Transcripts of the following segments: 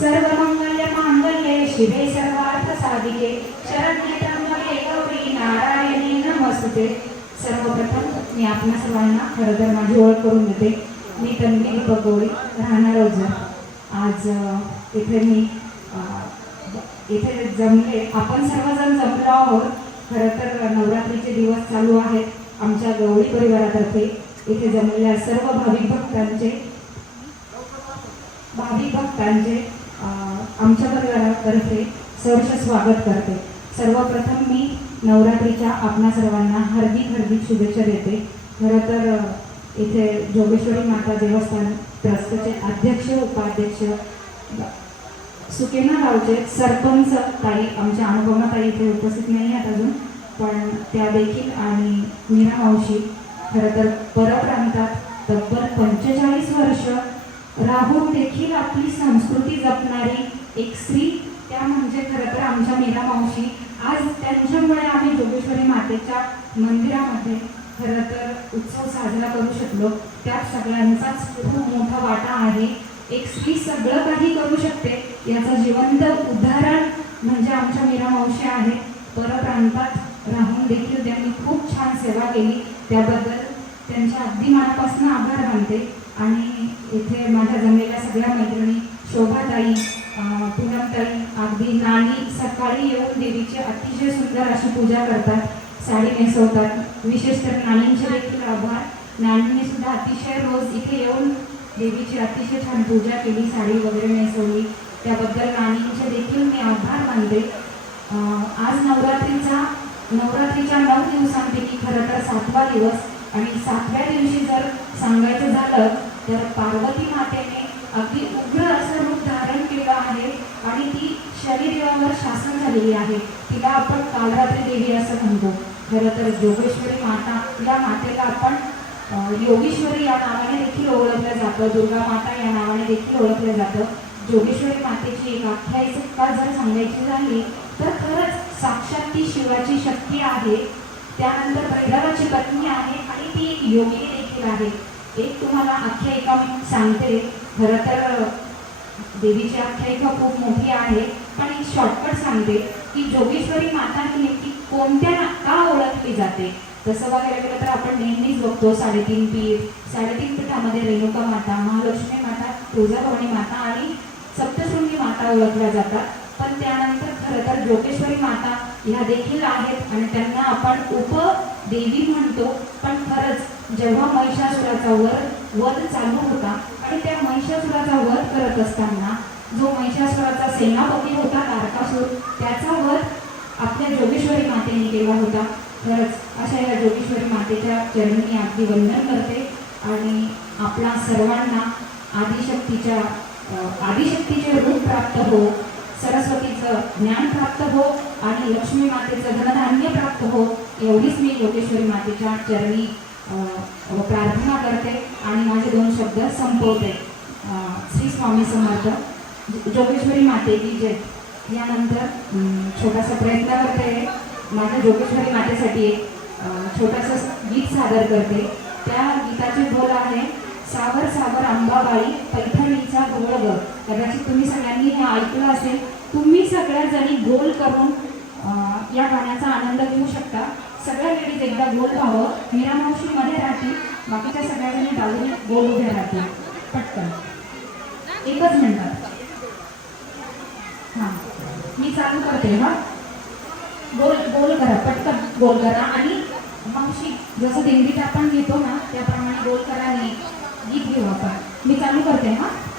सर्वमंगल्य मांगल्ये शिवे सर्वार्थ साधिके शरण्ये त्र्यंबके गौरी नारायणी नमस्ते सर्वप्रथम मी आपल्या सर्वांना खरं तर माझी ओळख करून देते. मी तन्वी दीपक गवळी राहणार ओझर आज इथे मी इथे जमले आपण सर्वजण जमलो आहोत. खरं तर नवरात्रीचे दिवस चालू आहेत. आमच्या गवळी परिवारातर्फे इथे जमलेल्या सर्व भाविक भक्तांचे भाविक भक्तांचे आमच्या परिवारातर्फे सहर्ष स्वागत करते. सर्वप्रथम मी नवरात्रीच्या आपणा सर्वांना हार्दिक हार्दिक शुभेच्छा देते. खरं तर इथे जोगेश्वरी माता देवस्थान ट्रस्टचे अध्यक्ष उपाध्यक्ष सुकेना गावचे सरपंच ताई आमच्या अनुपमा ताई इथे उपस्थित नाही आहेत अजून पण त्या देखील आणि मीरा मावशी खरं तर परप्रांतात तब्बल पंचेचाळीस वर्ष राहून देखील आपली संस्कृती जपणारी एक स्त्री. त्या म्हणजे खरं तर आमच्या मीरा मावशी. आज त्यांच्यामुळे आम्ही जोगेश्वरी मातेच्या मंदिरामध्ये खरं तर उत्सव साजरा करू शकलो. त्या सगळ्यांचाच खूप मोठा वाटा आहे. एक स्त्री सगळं काही करू शकते. याचं जिवंत उदाहरण म्हणजे आमच्या मीरा मावशी आहे. परप्रांतात राहून देखील त्यांनी खूप छान सेवा केली. त्याबद्दल त्यांच्या अगदी मनापासून आभार मानते. आणि इथे माझ्या जमलेल्या सगळ्या मैत्रिणी शोभाताई पूनमताई अगदी नानी सकाळी येऊन देवीची अतिशय सुंदर अशी पूजा करतात साडी नेसवतात. विशेष तर नानींचे देखील आभार. नानींनी सुद्धा अतिशय रोज इथे येऊन देवीची अतिशय छान पूजा केली साडी वगैरे नेसवली. त्याबद्दल नानींचे देखील मी आभार मानले आज नवरात्रीचा नवरात्रीच्या नऊ दिवसांपैकी खरं तर सातवा दिवस. आणि सातव्या दिवशी जर सांगायचं झालं तर पार्वती मातेने अगदी उग्र असं रूप धारण केलं आहे आणि ती शनिदेवावर शासन झालेली आहे. तिला आपण कालरात्री देवी असं म्हणतो. खरं तर जोगेश्वरी माता या मातेला आपण योगेश्वरी या नावाने देखील ओळखलं जातं. दुर्गा माता या नावाने देखील ओळखलं जातं. जोगेश्वरी मातेची एक आख्यायिका जर सांगायची झाली तर खरंच साक्षात ती शिवाची शक्ती आहे. त्यानंतर भैरवाची पत्नी आहे आणि ती एक योगी देखील आहे. एक तुम्हाला आख्यायिका मी सांगते. खरं तर देवीची आख्यायिका खूप मोठी आहे. पण एक शॉर्टकट सांगते की जोगेश्वरी माता ही नेमकी कोणत्या ना- का ओळखली जाते? तसं बघायला गेलं तर आपण नेहमीच बघतो साडेतीन पीठ साडेतीन पीठामध्ये रेणुका माता महालक्ष्मी माता तुळजाभवानी माता आणि सप्तशृंगी माता ओळखल्या जातात. पण त्यानंतर खरं तर जोगेश्वरी माता ह्या देखील आहेत आणि त्यांना आपण उपदेवी म्हणतो. पण खरंच जेव्हा महिषासुराचा वध वध चालू होता आणि त्या महिषासुराचा वध करत असताना जो महिषासुराचा सेनापती होता तारकासूर त्याचा वध आपल्या जोगेश्वरी मातेने केला होता. खरंच अशा या जोगेश्वरी मातेच्या चरणी अगदी वंदन करते आणि आपला सर्वांना आदिशक्तीच्या आदिशक्तीचे रूप प्राप्त हो. सरस्वतीचं ज्ञान प्राप्त हो आणि लक्ष्मी मातेचं धनधान्य प्राप्त हो एवढीच मी योगेश्वरी मातेच्या चरणी प्रार्थना करते आणि माझे दोन शब्द संपवते. श्री स्वामी समर्थ. जोगेश्वरी माते की जय. यानंतर छोटासा प्रयत्न करते. माझ्या जोगेश्वरी मातेसाठी एक छोटासा गीत सादर करते. त्या गीताचे बोल आहे सावर सावर अंबाबाई पैठणीचा गोळग कदाचित तुम्ही सगळ्यांनी हे ऐकलं असेल. तुम्ही सगळ्या जणी गोल करून या गाण्याचा आनंद घेऊ शकता. सगळ्या लेडीज एकदा गोल व्हावं. मीरा मावशी मध्ये राहतील. बाकीच्या सगळ्या जणी गोल उभ्या राहतील. पटकन. एकच मिनिटात हां. मी चालू करते हा. गोल गोल करा पटकन गोल करा. आणि मावशी जसं दिंडीत आपण घेतो ना त्याप्रमाणे गोल करा आणि गीत घेऊ आपण. मी चालू करते हां.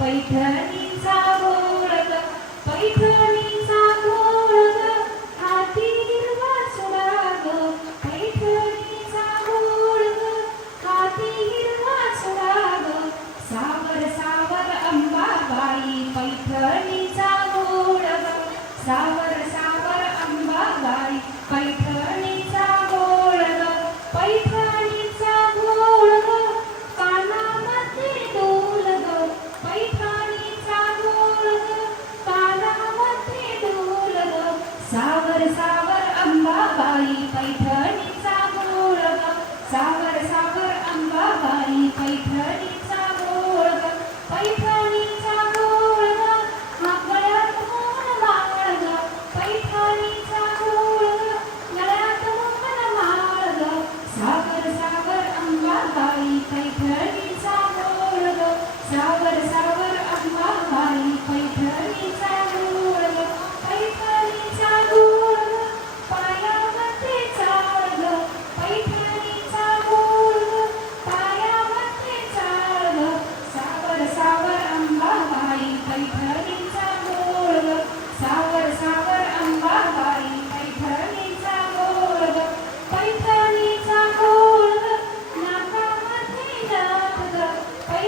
पैठणीचा गोळ पैठणी अंबाबाई पैठणीचा